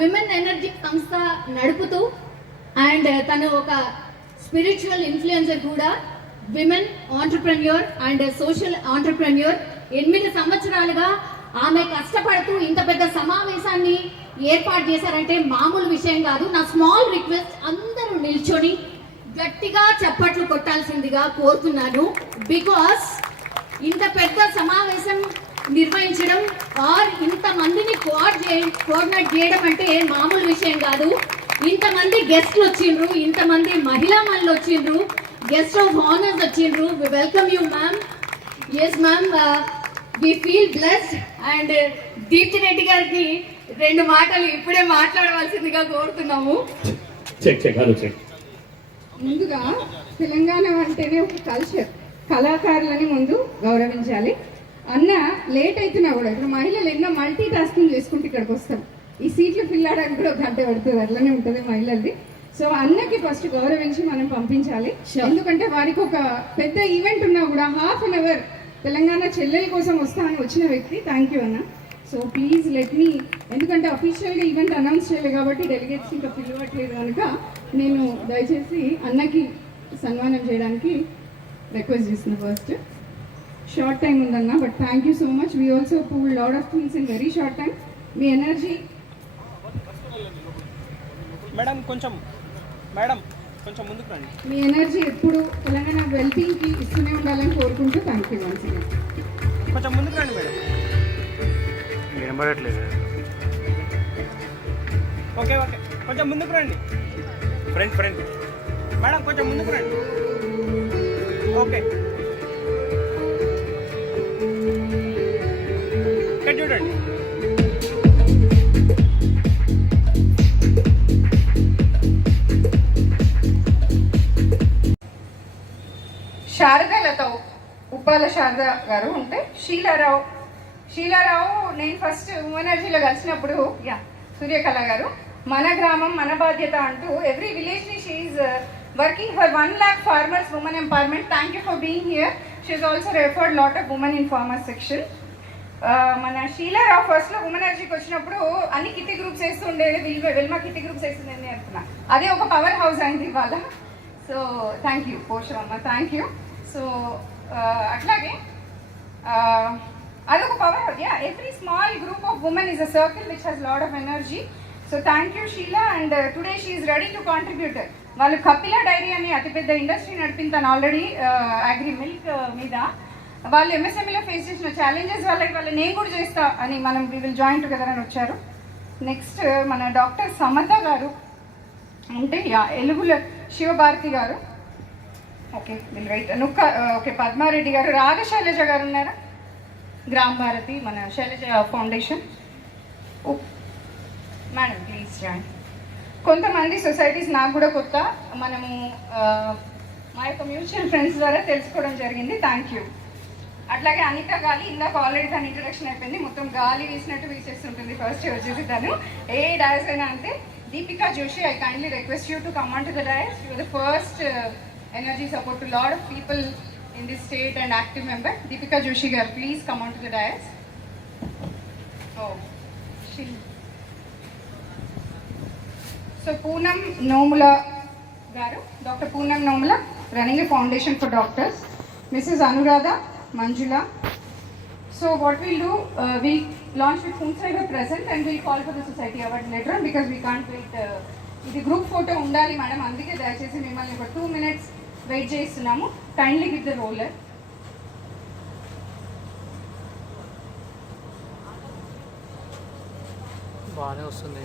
Women energy సంస్థ నడుపుతూ అండ్ తను ఒక స్పిరిచువల్ ఇన్ఫ్లుయెన్సర్ కూడా, women entrepreneur and social entrepreneur. 8 సంవత్సరాలుగా ఆమె కష్టపడుతూ ఇంత పెద్ద సమావేశాన్ని ఏర్పాటు చేశారంటే మామూలు విషయం కాదు. నా స్మాల్ రిక్వెస్ట్, అందరూ నిల్చొని గట్టిగా చప్పట్లు కొట్టాల్సిందిగా కోరుతున్నాను. బికాస్ ఇంత పెద్ద సమావేశం నిర్వహించడం ఆర్ ఇంతమందిని కోఆర్డినేట్ చేయడం అంటే మామూలు విషయం కాదు. ఇంతమంది గెస్ట్లు వచ్చిండ్రు, ఇంతమంది మహిళా మనులు వచ్చిండ్రు, గెస్ట్ ఆఫ్ ఆనర్స్ వచ్చిండ్రు. We welcome you ma'am. Yes ma'am, we feel blessed. And Deepti Reddy గారికి 2 మాటలు ఇప్పుడే మాట్లాడవలసిందిగా కోరుతున్నాము. ముందుగా తెలంగాణ అంటేనే ఒక కల్చర్, కళాకారులని ముందు గౌరవించాలి. అన్న లేట్ అవుతున్నా కూడా ఇప్పుడు మహిళలు ఎన్నో మల్టీ టాస్కింగ్ చేసుకుంటూ ఇక్కడికి వస్తాం. ఈ సీట్లు ఫిల్ అవడానికి కూడా 1 గంట పడుతుంది, అట్లనే ఉంటుంది మహిళలది. సో అన్నకి ఫస్ట్ గౌరవించి మనం పంపించాలి. ఎందుకంటే వారికి ఒక పెద్ద ఈవెంట్ ఉన్నా కూడా ½ అన్ అవర్ తెలంగాణ చెల్లెల కోసం వస్తామని వచ్చిన వ్యక్తి. థ్యాంక్ యూ అన్న. సో ప్లీజ్ లెట్ మీ, ఎందుకంటే అఫీషియల్గా ఈవెంట్ అనౌన్స్ చేయలేదు కాబట్టి డెలిగేట్స్ ఇంకా పిలవట్లేదు కనుక నేను దయచేసి అన్నకి సన్మానం చేయడానికి రిక్వెస్ట్ చేస్తున్నా. ఫస్ట్ షార్ట్ టైం ఉందన్న, but thank you so much. We also pool lot of things in very short time. Me energy madam కొంచెం ముందుకు రండి. మీ ఎనర్జీ ఎప్పుడు తెలంగాణ వెల్బీయింగ్కి ఇస్తూనే ఉండాలని కోరుకుంటూ థ్యాంక్ యూ వన్స్ అగైన్. కొంచెం ముందుకు రండి మేడం. వినబడట్లేదు. ఓకే కొంచెం ముందుకు రండి. ఫ్రెండ్ మేడం కొంచెం ముందుకు రండి. ఓకే ఇక్కడ చూడండి. శారదలతో ఉప్పాల శారద గారు ఉంటే శీలారావు నేను ఫస్ట్ ఎనర్జీలో కలిసినప్పుడు సూర్యకళ గారు మన గ్రామం మన బాధ్యత అంటూ ఎవ్రీ విలేజ్ని she working for 1 lakh farmers women empowerment. Thank you for being here. She also referred lot of women in farmers section. మన శీలారావు ఫస్ట్లో ఉమెన్ ఎనర్జీకి వచ్చినప్పుడు అన్ని కిట్టి గ్రూప్స్ వేస్తుండేది, వెల్మా కిట్టి గ్రూప్స్ వేస్తుందని చెప్తున్నా. అదే ఒక పవర్ హౌస్ అయింది ఇవాళ. So thank you Poshamma, thank you. So అట్లాగే అదొక power house. Every small group of women is a circle which has lot of energy. So thank you Sheela. And today she is ready to contribute. వాళ్ళు కపిలా డైరీ అని అతిపెద్ద ఇండస్ట్రీ నడిపించాను already agri milk మీద. వాళ్ళు ఎంఎస్ఎంఈలో ఫేస్ చేసిన ఛాలెంజెస్ వాళ్ళ నేను కూడా చేస్తా అని మనం వి విల్ జాయిన్ టుగెదర్ అని వచ్చారు. నెక్స్ట్ మన డాక్టర్ సమత గారు అంటే Elugula Shivabharathi garu. Okay will wait. Okay Padmareddy garu. Ragashailaja garu ఉన్నారా? గ్రామ భారతి మన Shailaja foundation. Madam please join. కొంతమంది సొసైటీస్ నాకు కూడా కొత్త, మనము మా యొక్క మ్యూచువల్ ఫ్రెండ్స్ ద్వారా తెలుసుకోవడం జరిగింది. Thank you. అట్లాగే అనిత గాలి, ఇందాక ఆల్రెడీ తన ఇంట్రడక్షన్ అయిపోయింది. మొత్తం గాలి వీసినట్టు వీసేస్తుంటుంది. ఫస్ట్ వచ్చేసి తను ఏ డయాస్ అయినా అంటే Deepika Joshi. I kindly request you to come on to the dais. You are the first energy support to lot of people in this state and active member. Deepika Joshi garu, please come on to the dais. Oh, so Poonam Nomula garu, Dr. Poonam Nomula, running a foundation for doctors. Mrs. Anuradha Manjula. So what we'll do, we'll launch with Poonsaiva present and we'll call for the society award later on because we can't wait. ఇది group photo ఉండాలి madam, అందుకే దయచేసి మిమ్మల్ని ఒక 2 minutes wait చేస్తున్నాము. Kindly give the roller. బాగానే వస్తుంది.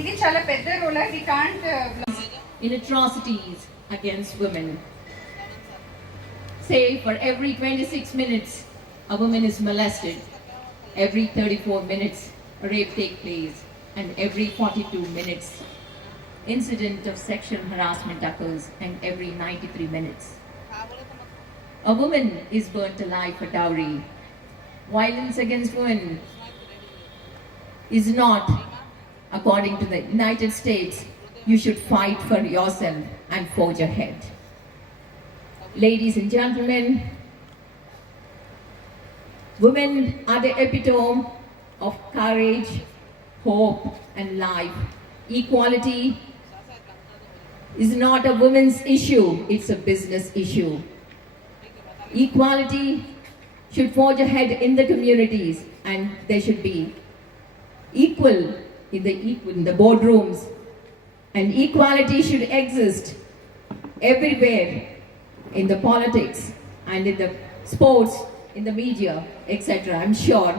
ఇది చాలా పెద్ద roller. We can't in atrocities against women. Say for every 26 minutes a woman is molested, every 34 minutes a rape takes place, and every 42 minutes incident of sexual harassment occurs, and every 93 minutes a woman is burnt alive for dowry. Violence against women is not, according to the United States, you should fight for yourself and forge ahead. Ladies and gentlemen, Women are the epitome of courage, hope, and life. Equality is not a women's issue, it's a business issue. Equality should forge ahead in the communities, and there should be equal in the boardrooms, and equality should exist everywhere in the politics and in the sports, in the media, etc. I'm sure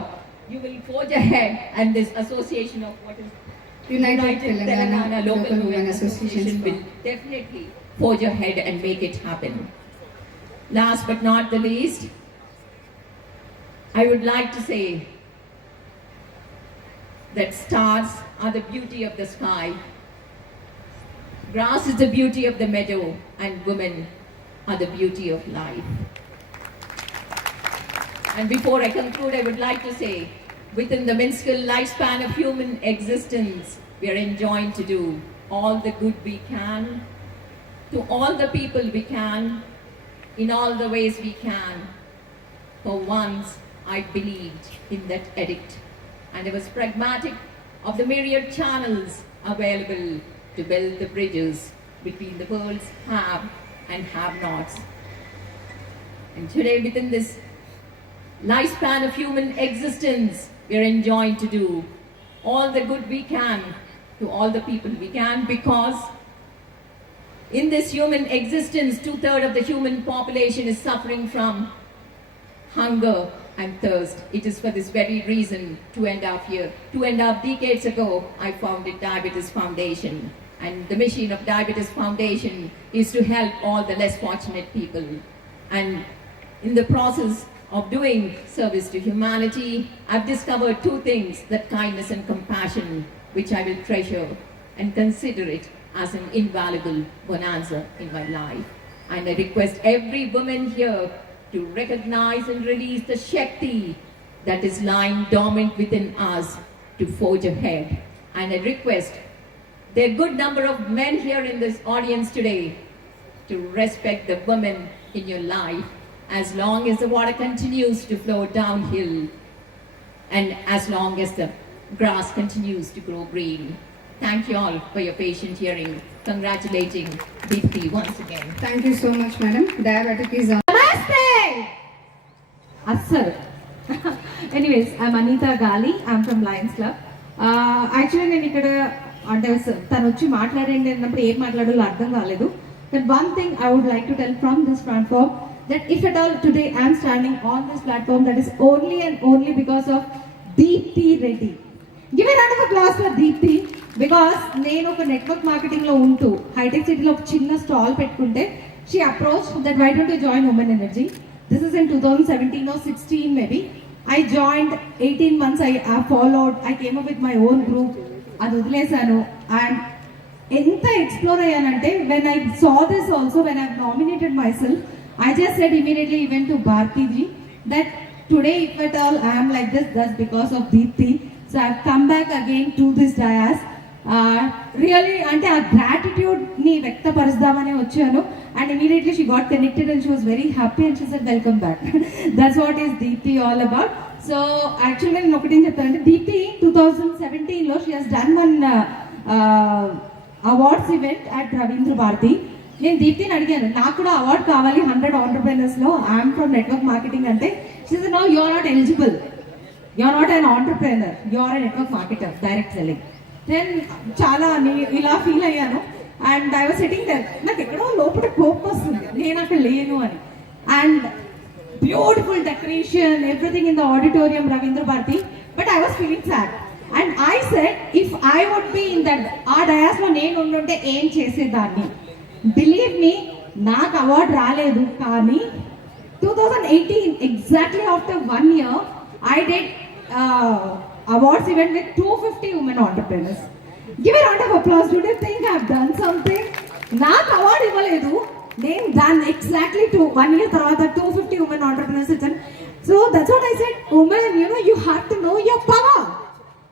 you will forge ahead, and this association of what is United Telangana Local Women Associations Association will definitely forge ahead and make it happen. Last but not the least, I would like to say that stars are the beauty of the sky, grass is the beauty of the meadow, and women are the beauty of life. And before I conclude, I would like to say, within the minuscule lifespan of human existence, we are enjoined to do all the good we can, to all the people we can, in all the ways we can. For once, I believed in that edict, and I was pragmatic of the myriad channels available to build the bridges between the world's have and have-nots. And today, within this lifespan of human existence, we are enjoined to do all the good we can to all the people we can, because in this human existence, 2/3 of the human population is suffering from hunger and thirst. It is for this very reason, 2.5 decades ago, I founded Diabetes Foundation. And the mission of Diabetes Foundation is to help all the less fortunate people. And in the process of doing service to humanity, I've discovered two things: that kindness and compassion, which I will treasure and consider it as an invaluable bonanza in my life. And I request every woman here to recognize and release the Shakti that is lying dormant within us to forge ahead. And I request there are a good number of men here in this audience today to respect the women in your life as long as the water continues to flow downhill and as long as the grass continues to grow green. Thank you all for your patient hearing. Congratulating Deepthi once again. Thank you so much, madam. Diabetic is on. అస్సలు anyways I'm Anita గాలి I'm from Lions club. Actually నేను ఇక్కడ అంటే తను వచ్చి మాట్లాడండి అన్నప్పుడు ఏం మాట్లాడాలో అర్థం కాలేదు. That one thing I would like to tell from this platform, that if at all today I'm standing on this platform, that is only and only because of Deepti Reddy. Give a round of applause for Deepti. Because నేను ఒక నెట్వర్క్ మార్కెటింగ్లో ఉంటూ హైటెక్ సిటీలో ఒక చిన్న stall పెట్టుకుంటే she approach that why don't you join women energy. This is in 2017 or 16 maybe. I joined 18 months. I followed. I came up with my own group. అది వదిలేసాను. అండ్ ఎంత ఎక్స్ప్లోర్ అయ్యానంటే when I saw this also, when I nominated myself, I just said immediately even to Bhartiji that today if at all I am like this, that's because of Deepthi. So I've come back again to this dais. Really అంటే ఆ గ్రాటిట్యూడ్ని వ్యక్తపరుద్దామని వచ్చాను. And immediately she got connected and she was very happy and she said welcome back. That's what is Deepti all about. So యాక్చువల్గా నేను ఒకటేం చెప్తానంటే, దీప్తి 2017లో she has done one awards event at Rabindra Bharati. నేను దీప్తిని అడిగాను, నాకు కూడా అవార్డ్ కావాలి 100 ఆంటర్ప్రెనర్స్లో, ఐఎమ్ ఫ్రమ్ నెట్వర్క్ మార్కెటింగ్ అంటే. She said no, you are not eligible, you are not an entrepreneur, you are a network marketer, direct selling. Then చాలా ఇలా ఫీల్ అయ్యాను. And I was sitting there, నాకు ఎక్కడో లోపల కోపం వస్తుంది, నేను అక్కడ లేను అని. And beautiful decoration, everything in the auditorium Ravindra Bharathi, but I was feeling sad. And I said if I would be in that, ఆ డయాస్లో నేను ఉండుంటే ఏం చేసేదాన్ని. బిలీవ్ మీ, నాకు అవార్డు రాలేదు, కానీ 2018 exactly after 1 year I did awards event with 250 women entrepreneurs. Give a round of applause. Do you think I've done something? నాకు అవార్డు ఇవ్వలేదు, నేను దాన్ని ఎగ్జాక్ట్లీ 1 year తర్వాత 250 women entrepreneurs ఇచ్చాను. So that's what I said, women, you have to know your power.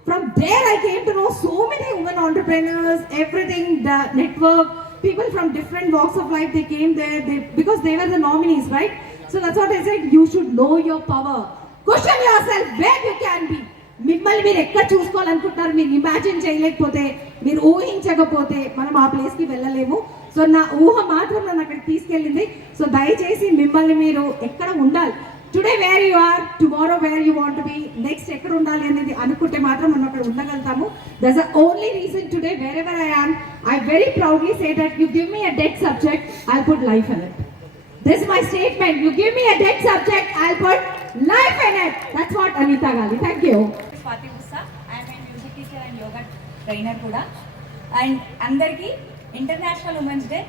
From there I came to know so many women entrepreneurs, everything, the network, people from different walks of life, they came there because they were the nominees, right? So that's what I said, you should know your power. Question your self where you can be. మిమ్మల్ని మీరు ఎక్కడ చూసుకోవాలనుకుంటున్నారు, మీరు ఇమాజిన్ చేయలేకపోతే, మీరు ఊహించకపోతే మనం ఆ ప్లేస్కి వెళ్ళలేము. సో నా ఊహ మాత్రం నన్ను అక్కడికి తీసుకెళ్ళింది. సో దయచేసి మిమ్మల్ని మీరు ఎక్కడ ఉండాలి, today where you are, tomorrow where you want be, next ఎక్కడ ఉండాలి అనేది అనుకుంటే మాత్రం మనం అక్కడ ఉండగలుగుతాము. That's the only reason today wherever I am, I very proudly say that you give me a dead subject, I put life in it. This is my statement. You give me a dead subject, I'll put life in it. That's what Anita Gali. Thank you. Swathi Ussa, I'm a music teacher and yoga trainer కూడా. And అందరికీ international women's day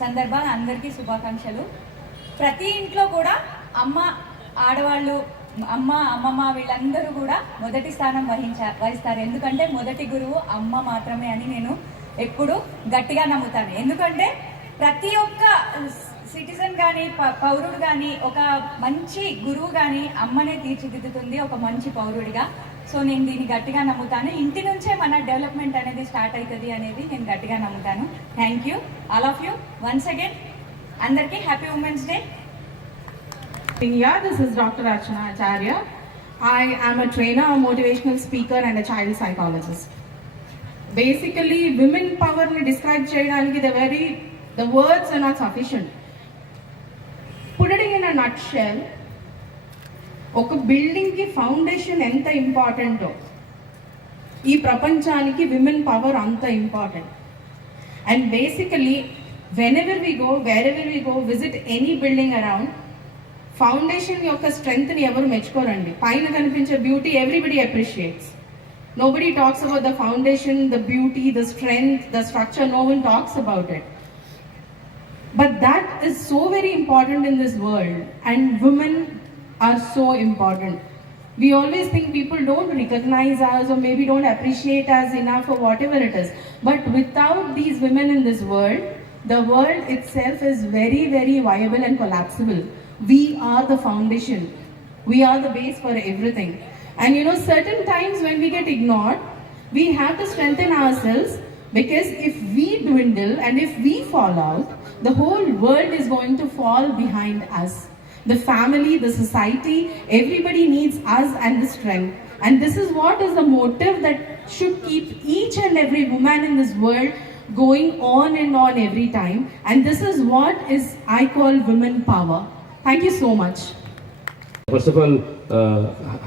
సందర్భంగా అందరికీ శుభాకాంక్షలు. ప్రతి ఇంట్లో కూడా ఆడవాళ్ళు, అమ్మమ్మ వీళ్ళందరూ కూడా మొదటి స్థానం వహిస్తారు. ఎందుకంటే మొదటి గురువు అమ్మ మాత్రమే అని నేను ఎప్పుడు గట్టిగా నమ్ముతాను. ఎందుకంటే ప్రతి ఒక్క సిటిజన్ కానీ పౌరుడు కానీ ఒక మంచి గురువు కానీ అమ్మనే తీర్చిదిద్దుతుంది ఒక మంచి పౌరుడిగా. సో నేను దీన్ని గట్టిగా నమ్ముతాను. ఇంటి నుంచే మన డెవలప్మెంట్ అనేది స్టార్ట్ అవుతుంది అనేది నేను గట్టిగా నమ్ముతాను. Thank you all of you once again. అందరికీ happy women's day. Yeah, this is Dr. Archana Acharya. I am a trainer, a motivational speaker and a child psychologist. Basically, women power ni describe cheyadaniki the words are not sufficient. Put it in a nutshell, ఒక building కి foundation ఎంత ఇంపార్టెంటో ఈ ప్రపంచానికి women power అంత important. And basically whenever we go, wherever we go, visit any building around, foundation యొక్క స్ట్రెంగ్త్ని ఎవరు మెచ్చుకోరండి. పైన కనిపించే beauty everybody appreciates. Nobody talks about the foundation, the beauty, the strength, the structure. No one talks about it. But that is so very important in this world, and women are so important. We always think people don't recognize us or maybe don't appreciate us enough or whatever it is. But without these women in this world, the world itself is very, very viable and collapsible. We are the foundation. We are the base for everything. And you know, certain times when we get ignored, we have to strengthen ourselves, because if we dwindle and if we fall out, the whole world is going to fall behind us. The family, the society, everybody needs us and the strength. And this is what is the motive that should keep each and every woman in this world going on and on every time. And this is what is I call women power. Thank you so much. First of all,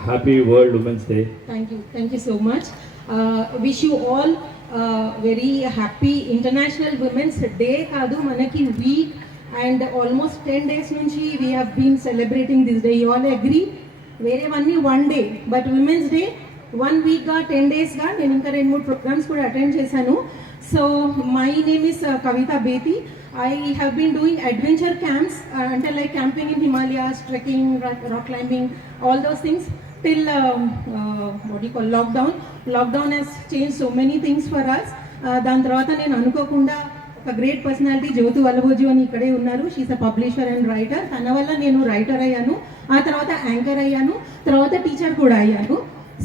happy World Women's Day. Thank you so much. Wish you all very happy International Women's Day. Kaadu manaki week and almost 10 days nunchi we have been celebrating this day. You all agree? Vere vanni one day, but Women's Day 1 week ga 10 days ga nenu inka 2-3 programs kuda attend chesanu. So my name is Kavita Beti. I have been doing adventure camps until like camping in Himalayas, trekking, rock climbing, all those things till what do you call lockdown has changed so many things for us. దాని తర్వాత నేను అనుకోకుండా ఒక great personality జ్యోతి వల్లభోజు అని ఇక్కడే ఉన్నారు. She's a publisher and writer. తన వల్ల నేను రైటర్ అయ్యాను, ఆ తర్వాత యాంకర్ అయ్యాను, తర్వాత టీచర్ కూడా అయ్యాను.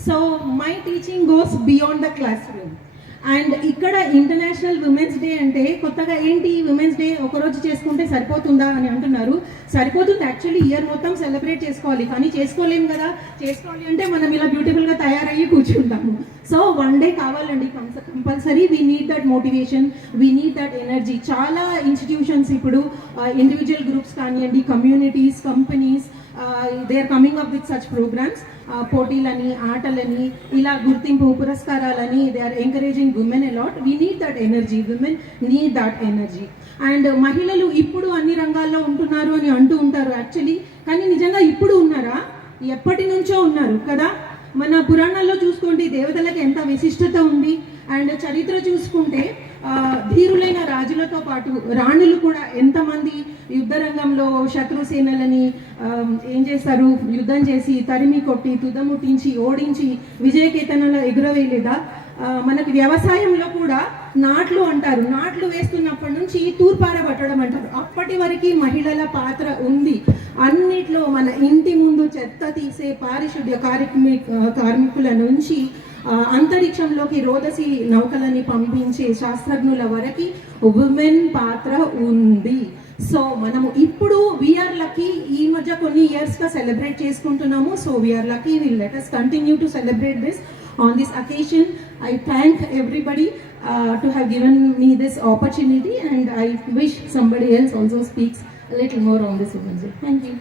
So my teaching goes beyond the class room. And ఇక్కడ ఇంటర్నేషనల్ ఉమెన్స్ డే అంటే కొత్తగా ఏంటి ఉమెన్స్ డే ఒకరోజు చేసుకుంటే సరిపోతుందా అని అంటున్నారు. సరిపోతుంది, యాక్చువల్లీ ఇయర్ మొత్తం సెలబ్రేట్ చేసుకోవాలి, కానీ చేసుకోలేము కదా. చేసుకోవాలి అంటే మనం ఇలా బ్యూటిఫుల్గా తయారయ్యి కూర్చుంటాము. సో 1 day కావాలండి compulsory. We need that motivation, we need that energy. చాలా ఇన్స్టిట్యూషన్స్ ఇప్పుడు ఇండివిజువల్ గ్రూప్స్ కానివ్వండి, communities, companies, they are coming up with such programs. పోటీలని, ఆటలని, ఇలా గుర్తింపు పురస్కారాలని they are encouraging women a lot. We need that energy, women need that energy. And మహిళలు ఇప్పుడు అన్ని రంగాల్లో ఉంటున్నారు అని అంటూ ఉంటారు యాక్చువల్లీ, కానీ నిజంగా ఇప్పుడు ఉన్నారా? ఎప్పటి నుంచో ఉన్నారు కదా. మన పురాణాల్లో చూసుకోండి, దేవతలకు ఎంత విశిష్టత ఉంది. అండ్ చరిత్ర చూసుకుంటే ధీరులైన రాజులతో పాటు రాణులు కూడా ఎంతమంది యుద్ధ రంగంలో శత్రుసేనలని ఏం చేస్తారు, యుద్ధం చేసి తరిమి కొట్టి తుదముట్టించి ఓడించి విజయకేతనలో ఎగురవేయలేదా? మనకి వ్యవసాయంలో కూడా నాట్లు అంటారు, నాట్లు వేస్తున్నప్పటి నుంచి తూర్పారబట్టడం అంటారు. అప్పటి వరకు మహిళల పాత్ర ఉంది అన్నిట్లో. మన ఇంటి ముందు చెత్త తీసే పారిశుద్ధ్య కార్మికుల నుంచి అంతరిక్షంలోకి రోదసి నౌకలని పంపించే శాస్త్రజ్ఞుల వరకు ఉమెన్ పాత్ర ఉంది. సో మనము ఇప్పుడు వీఆర్ లక్కీ, ఈ మధ్య కొన్ని ఇయర్స్గా సెలబ్రేట్ చేసుకుంటున్నాము. So we're lucky, will let us continue to celebrate this on this occasion. I thank everybody to have given me this opportunity, and I wish somebody else also speaks a little more on this women's day. Thank you.